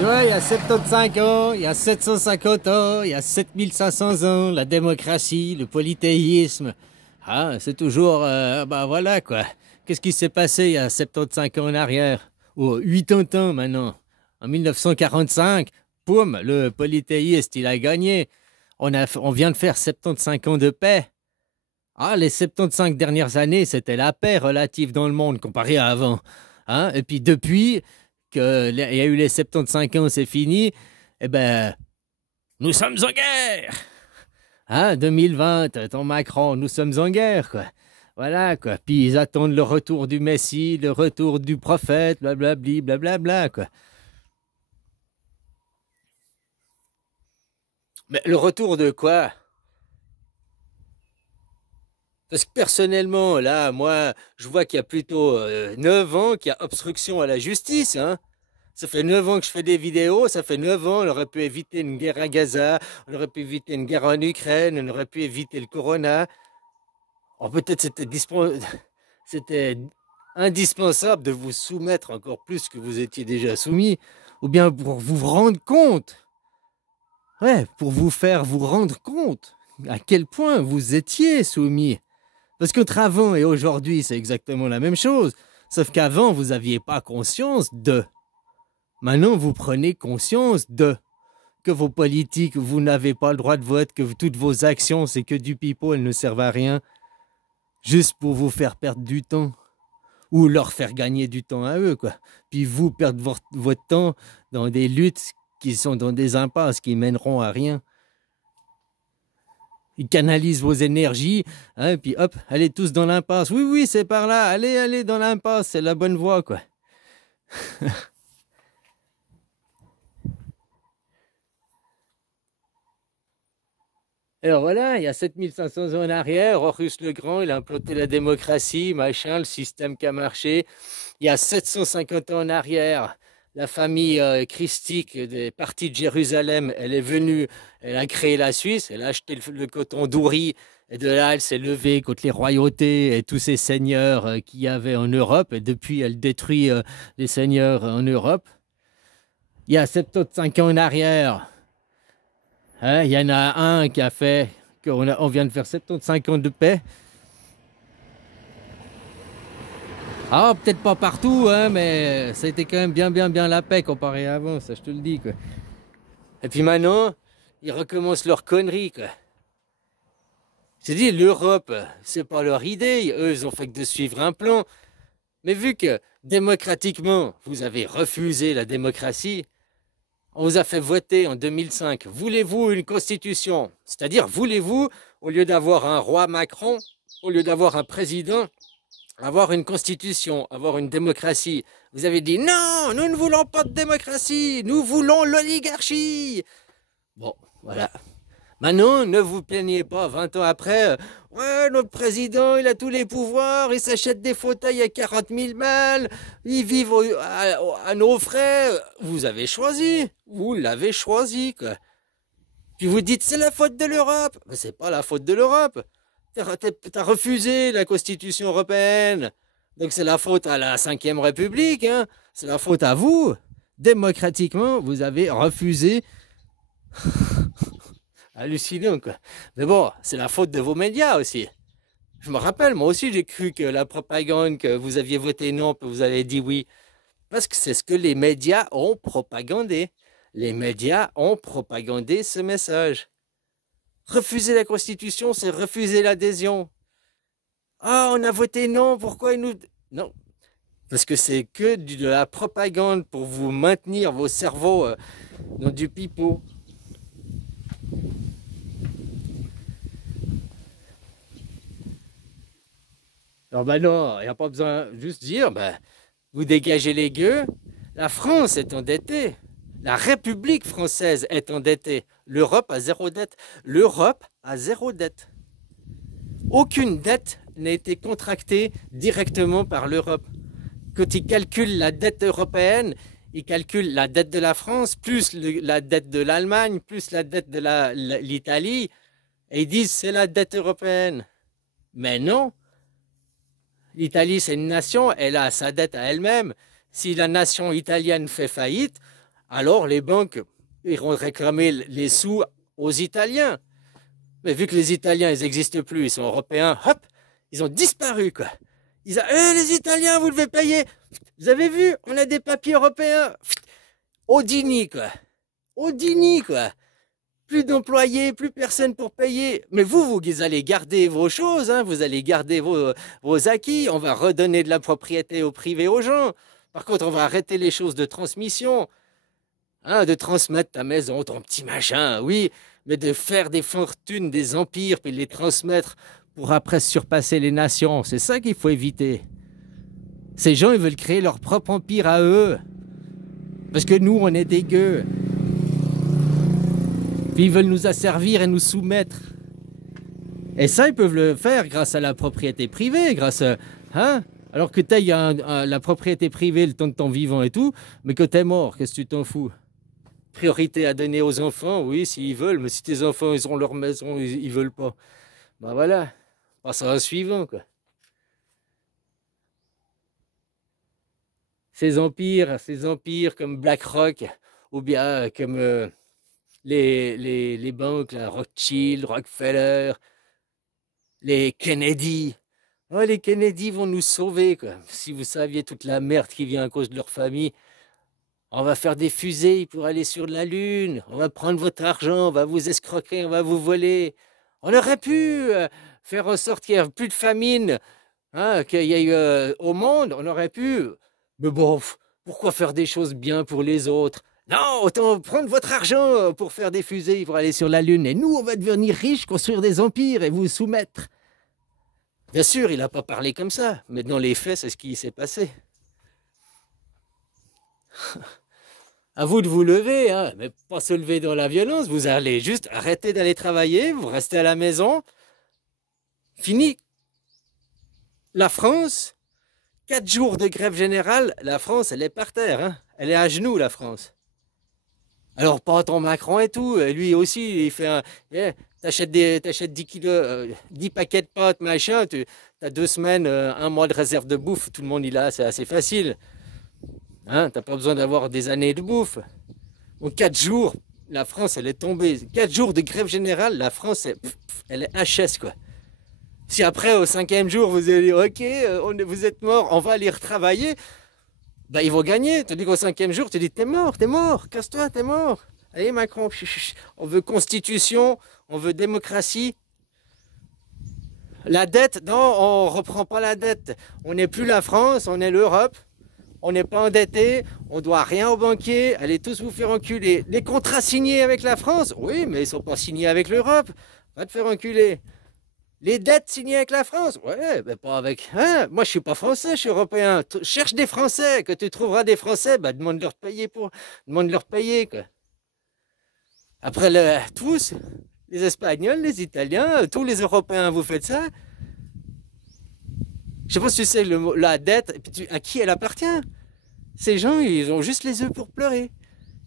Tu vois, il y a 75 ans, il y a 750 ans, il y a 7500 ans, la démocratie, le polythéisme. Ah, c'est toujours, bah voilà quoi. Qu'est-ce qui s'est passé il y a 75 ans en arrière? Ou 80 ans maintenant. En 1945, poum, le polythéiste, il a gagné. On vient de faire 75 ans de paix. Ah, les 75 dernières années, c'était la paix relative dans le monde comparé à avant. Hein? Et puis depuis qu'il y a eu les 75 ans, c'est fini, eh ben, nous sommes en guerre. Hein? 2020, ton Macron, nous sommes en guerre, quoi. Voilà, quoi. Puis ils attendent le retour du Messie, le retour du prophète, blablabli, blablabla, quoi. Mais le retour de quoi? Parce que personnellement, là, moi, je vois qu'il y a plutôt 9 ans qu'il y a obstruction à la justice, hein. Ça fait 9 ans que je fais des vidéos, ça fait 9 ans, on aurait pu éviter une guerre à Gaza, on aurait pu éviter une guerre en Ukraine, on aurait pu éviter le corona. Oh, peut-être c'était indispensable de vous soumettre encore plus que vous étiez déjà soumis, ou bien pour vous rendre compte, ouais, pour vous faire vous rendre compte à quel point vous étiez soumis. Parce qu'entre avant et aujourd'hui, c'est exactement la même chose. Sauf qu'avant, vous n'aviez pas conscience de. Maintenant, vous prenez conscience de. Que vos politiques, vous n'avez pas le droit de vote, que toutes vos actions, c'est que du pipeau, elles ne servent à rien. Juste pour vous faire perdre du temps. Ou leur faire gagner du temps à eux, quoi. Puis vous perdre votre temps dans des luttes qui sont dans des impasses qui mèneront à rien. Ils canalisent vos énergies, hein, puis hop, allez tous dans l'impasse. Oui, oui, c'est par là, allez dans l'impasse, c'est la bonne voie, quoi. Alors voilà, il y a 7500 ans en arrière, Horus le Grand, il a implanté la démocratie, machin, le système qui a marché. Il y a 750 ans en arrière, la famille christique des partis de Jérusalem, elle est venue, elle a créé la Suisse, elle a acheté le coton d'Ouri, et de là, elle s'est levée contre les royautés et tous ces seigneurs qu'il y avait en Europe, et depuis, elle détruit les seigneurs en Europe. Il y a 75 ans en arrière, hein, il y en a un qui a fait, on vient de faire 75 ans de paix. Ah, peut-être pas partout, hein, mais ça a été quand même bien la paix comparé à avant, ça je te le dis, quoi. Et puis maintenant, ils recommencent leurs conneries, quoi. J'ai dit, l'Europe, c'est pas leur idée, eux, ils ont fait que de suivre un plan. Mais vu que, démocratiquement, vous avez refusé la démocratie, on vous a fait voter en 2005. Voulez-vous une constitution? C'est-à-dire, voulez-vous, au lieu d'avoir un roi Macron, au lieu d'avoir un président, avoir une constitution, avoir une démocratie? Vous avez dit, non, nous ne voulons pas de démocratie, nous voulons l'oligarchie. Bon, voilà. Maintenant, ne vous plaignez pas, 20 ans après, ouais, notre président, il a tous les pouvoirs, il s'achète des fauteuils à 40 000 balles, ils vivent à nos frais. Vous avez choisi, vous l'avez choisi, quoi. Puis vous dites, c'est la faute de l'Europe. Mais c'est pas la faute de l'Europe. T'as refusé la Constitution européenne. Donc c'est la faute à la 5e République, hein. C'est la faute à vous. Démocratiquement, vous avez refusé. Hallucinant, quoi. Mais bon, c'est la faute de vos médias aussi. Je me rappelle, moi aussi, j'ai cru que la propagande, que vous aviez voté non, que vous avez dit oui. Parce que c'est ce que les médias ont propagandé. Les médias ont propagandé ce message. Refuser la Constitution, c'est refuser l'adhésion. Ah, on a voté non, pourquoi ils nous... Non, parce que c'est que de la propagande pour vous maintenir vos cerveaux dans du pipeau. Alors ben non, il n'y a pas besoin de juste dire, ben, vous dégagez les gueux. La France est endettée. La République française est endettée. L'Europe a zéro dette. L'Europe a zéro dette. Aucune dette n'a été contractée directement par l'Europe. Quand ils calculent la dette européenne, ils calculent la dette de la France, plus la dette de l'Allemagne, plus la dette de l'Italie, et ils disent c'est la dette européenne. Mais non, l'Italie c'est une nation, elle a sa dette à elle-même. Si la nation italienne fait faillite, Alors les banques iront réclamer les sous aux Italiens. Mais vu que les Italiens, ils n'existent plus, ils sont européens, hop, ils ont disparu, quoi. Ils ont, les Italiens, vous devez payer. Vous avez vu, on a des papiers européens. Odini, quoi. Odini, quoi. Plus d'employés, plus personne pour payer. Mais vous allez garder vos choses, hein, vous allez garder vos acquis. On va redonner de la propriété au privé aux gens. Par contre, on va arrêter les choses de transmission. Hein, de transmettre ta maison, ton petit machin, oui, mais de faire des fortunes, des empires, puis les transmettre pour après surpasser les nations. C'est ça qu'il faut éviter. Ces gens, ils veulent créer leur propre empire à eux. Parce que nous, on est des gueux. Puis ils veulent nous asservir et nous soumettre. Et ça, ils peuvent le faire grâce à la propriété privée, grâce à... Hein? Alors que tu as la propriété privée le temps de ton vivant et tout, mais que tu es mort, qu'est-ce que tu t'en fous? Priorité à donner aux enfants, oui, s'ils veulent, mais si tes enfants, ils ont leur maison, ils veulent pas. Ben voilà, passe à un suivant, quoi. Ces empires comme BlackRock, ou bien comme les banques, là, Rothschild, Rockefeller, les Kennedy. Oh, les Kennedy vont nous sauver, quoi. Si vous saviez toute la merde qui vient à cause de leur famille, on va faire des fusées pour aller sur la Lune, on va prendre votre argent, on va vous escroquer, on va vous voler. On aurait pu faire en sorte qu'il n'y ait plus de famine, hein, qu'il y ait au monde, on aurait pu. Mais bon, pourquoi faire des choses bien pour les autres? Non, autant prendre votre argent pour faire des fusées pour aller sur la Lune. Et nous, on va devenir riches, construire des empires et vous soumettre. Bien sûr, il n'a pas parlé comme ça, mais dans les faits, c'est ce qui s'est passé. À vous de vous lever, hein, mais pas se lever dans la violence. Vous allez juste arrêter d'aller travailler, vous restez à la maison. Fini. La France, 4 jours de grève générale, la France, elle est par terre. Hein. Elle est à genoux, la France. Alors, pas ton Macron et tout, lui aussi, il fait un... Yeah, t'achètes 10 kilos, 10 paquets de pâtes, machin, tu as 2 semaines, 1 mois de réserve de bouffe, tout le monde il a, c'est assez facile. Hein, t'as pas besoin d'avoir des années de bouffe. En 4 jours, la France, elle est tombée. 4 jours de grève générale, la France, elle est HS, quoi. Si après, au 5e jour, vous allez dire, ok, vous êtes mort, on va aller retravailler, bah, ils vont gagner. Tu dis qu'au 5e jour, tu dis, t'es mort, casse-toi, t'es mort. Allez, Macron, on veut constitution, on veut démocratie. La dette, non, on reprend pas la dette. On n'est plus la France, on est l'Europe. On n'est pas endetté, on doit rien aux banquiers, allez tous vous faire enculer. Les contrats signés avec la France, oui, mais ils sont pas signés avec l'Europe, va te faire enculer. Les dettes signées avec la France, ouais, mais pas avec... Hein, moi, je suis pas français, je suis européen. Cherche des Français, que tu trouveras des Français, bah, demande-leur de payer demande-leur de payer, quoi. Après, tous, les Espagnols, les Italiens, tous les Européens, vous faites ça. Je sais pas si tu sais la dette, à qui elle appartient. Ces gens, ils ont juste les yeux pour pleurer.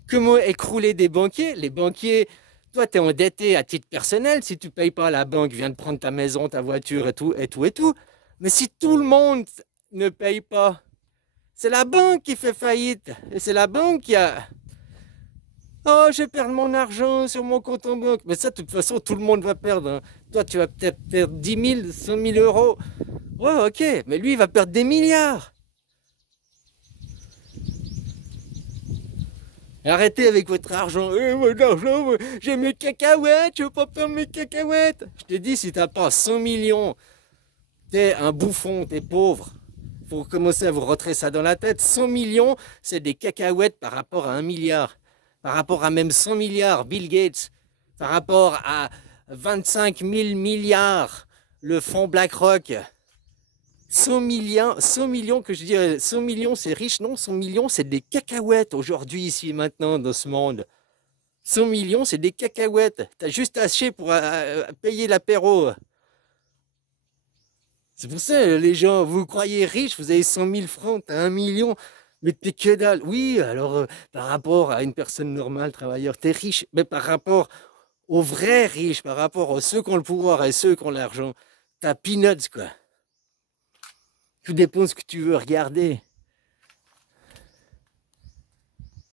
Comment écrouler des banquiers? Les banquiers, toi, tu es endetté à titre personnel. Si tu payes pas, la banque vient de prendre ta maison, ta voiture et tout, et tout, et tout. Mais si tout le monde ne paye pas, c'est la banque qui fait faillite. Et c'est la banque qui a... Oh, je perds mon argent sur mon compte en banque. Mais ça, de toute façon, tout le monde va perdre. Hein. Toi, tu vas peut-être perdre 10 000, 100 000 euros. Ouais, ok, mais lui, il va perdre des milliards. Arrêtez avec votre argent. Mon argent, j'ai mes cacahuètes, je veux pas perdre mes cacahuètes. Je te dis, si t'as pas 100 millions, t'es un bouffon, t'es pauvre. Faut commencer à vous rentrer ça dans la tête. 100 millions, c'est des cacahuètes par rapport à 1 milliard. Par rapport à même 100 milliards, Bill Gates. Par rapport à 25 000 milliards, le fonds BlackRock. 100 millions que je dirais, 100 millions c'est riche, non, 100 millions c'est des cacahuètes aujourd'hui, ici, maintenant, dans ce monde. 100 millions c'est des cacahuètes, t'as juste acheté pour payer l'apéro. C'est pour ça, les gens, vous croyez riche, vous avez 100 000 francs, t'as 1 million, mais t'es que dalle. Oui, alors, par rapport à une personne normale, travailleur, t'es riche, mais par rapport aux vrais riches, par rapport à ceux qui ont le pouvoir et ceux qui ont l'argent, t'as peanuts, quoi. Tout dépend de ce que tu veux regarder.